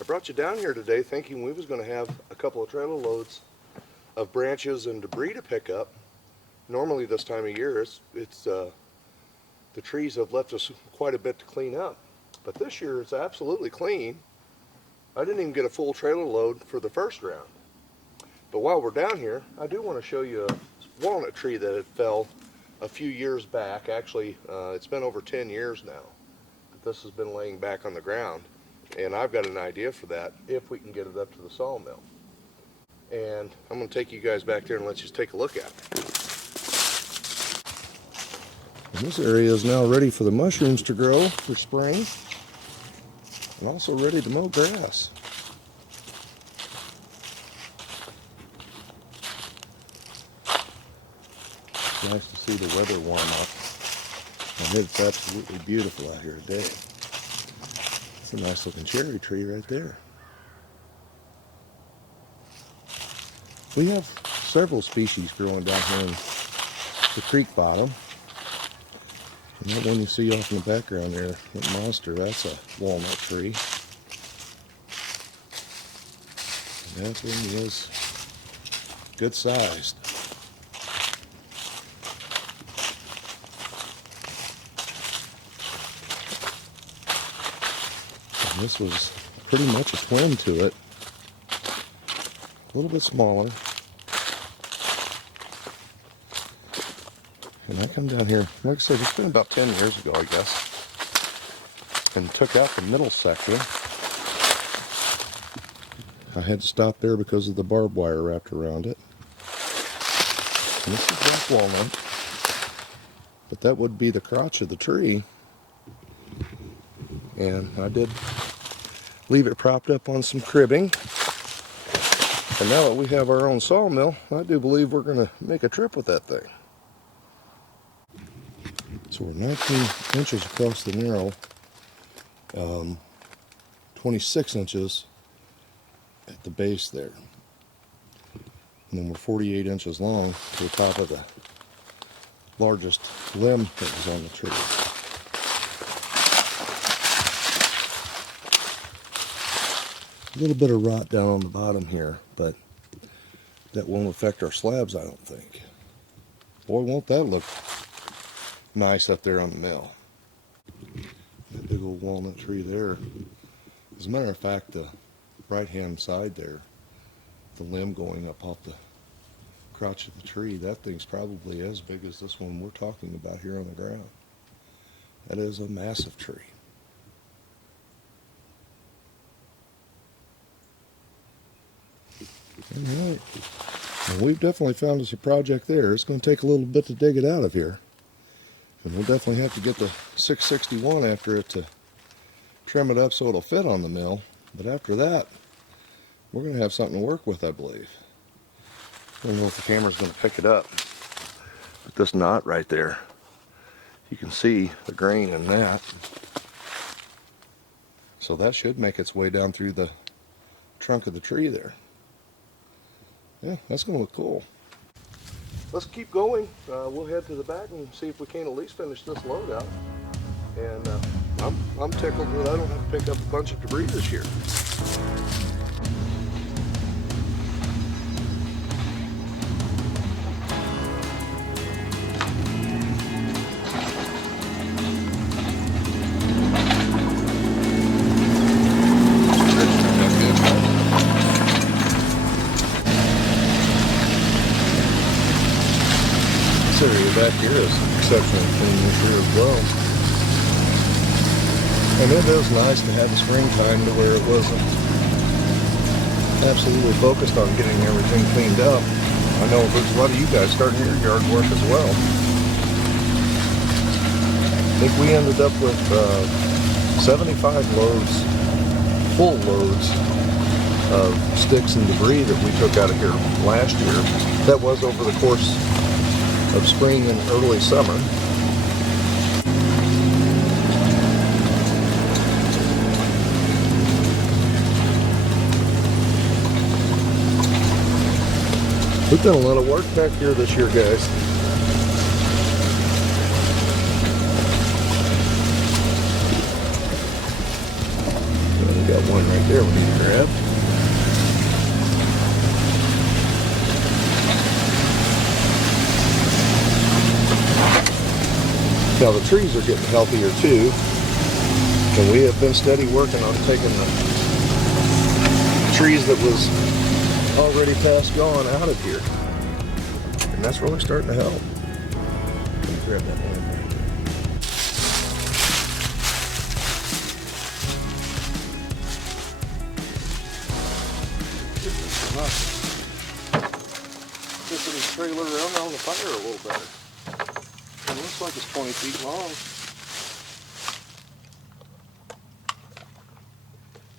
I brought you down here today thinking we was going to have a couple of trailer loads of branches and debris to pick up. Normally this time of year the trees have left us quite a bit to clean up, but this year it's absolutely clean. I didn't even get a full trailer load for the first round. But while we're down here, I do want to show you a walnut tree that had fell a few years back. Actually, it's been over 10 years now that this has been laying back on the ground. And I've got an idea for that if we can get it up to the sawmill. And I'm going to take you guys back there and let you take a look at it. And this area is now ready for the mushrooms to grow for spring, and also ready to mow grass. It's nice to see the weather warm up, and it's absolutely beautiful out here today. It's a nice looking cherry tree right there. We have several species growing down here in the creek bottom. And that one you see off in the background there, that monster, that's a walnut tree. And that one is good sized. And this was pretty much a twin to it. A little bit smaller. And I come down here, like I said, it's been about 10 years ago, I guess, and took out the middle section. I had to stop there because of the barbed wire wrapped around it. And this is black walnut, but that would be the crotch of the tree. And I did leave it propped up on some cribbing. And now that we have our own sawmill, I do believe we're going to make a trip with that thing. So we're 19 inches across the narrow, 26 inches at the base there. And then we're 48 inches long to the top of the largest limb that was on the tree. A little bit of rot down on the bottom here, but that won't affect our slabs, I don't think. Boy, won't that look nice up there on the mill. That big old walnut tree there. As a matter of fact, the right hand side there, the limb going up off the crotch of the tree, that thing's probably as big as this one we're talking about here on the ground. That is a massive tree. Alright, well, we've definitely found us a project there. It's going to take a little bit to dig it out of here. And we'll definitely have to get the 661 after it to trim it up so it'll fit on the mill. But after that, we're going to have something to work with, I believe. I don't know if the camera's going to pick it up. But this knot right there, you can see the grain in that. So that should make its way down through the trunk of the tree there. Yeah, that's going to look cool. Let's keep going. We'll head to the back and see if we can at least finish this load out. And I'm tickled that I don't have to pick up a bunch of debris this year. This area back here is exceptionally clean this year as well. And it is nice to have the springtime to where it wasn't absolutely focused on getting everything cleaned up. I know there's a lot of you guys starting your yard work as well. I think we ended up with 75 loads, full loads of sticks and debris that we took out of here last year. That was over the course of spring and early summer. We've done a lot of work back here this year, guys. We got one right right there we need to grab. Now the trees are getting healthier too, and we have been steady working on taking the trees that was already past gone out of here, and that's really starting to help. Let me grab that one. Shifting this trailer around on the fire a little better. It looks like it's 20 feet long.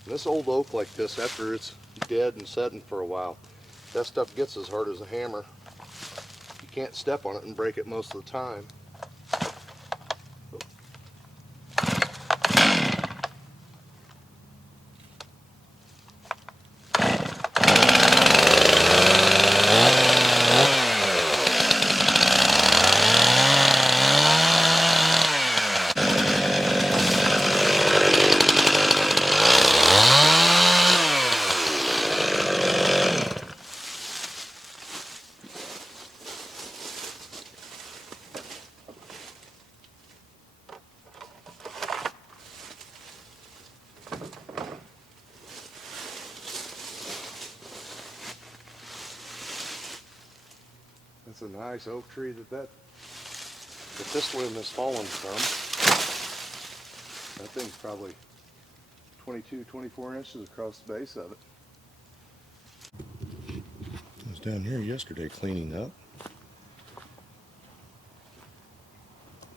This old oak like this, after it's dead and setting for a while, that stuff gets as hard as a hammer. You can't step on it and break it most of the time. That's a nice oak tree that this limb has fallen from. That thing's probably 22, 24 inches across the base of it. I was down here yesterday cleaning up.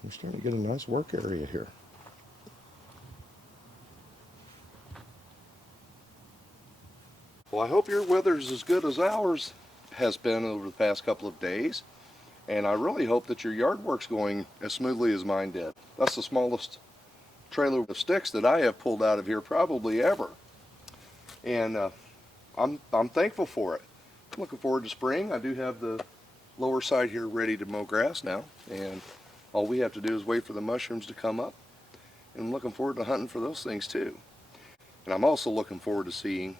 We're starting to get a nice work area here. Well, I hope your weather's as good as ours has been over the past couple of days, and I really hope that your yard work's going as smoothly as mine did. That's the smallest trailer with sticks that I have pulled out of here probably ever, and I'm thankful for it. I'm looking forward to spring. I do have the lower side here ready to mow grass now, and all we have to do is wait for the mushrooms to come up, and I'm looking forward to hunting for those things too. And I'm also looking forward to seeing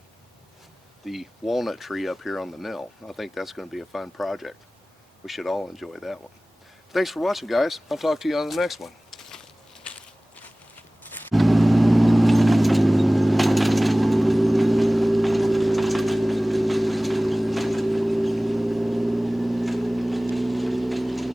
the walnut tree up here on the mill. I think that's going to be a fun project. We should all enjoy that one. Thanks for watching, guys. I'll talk to you on the next one.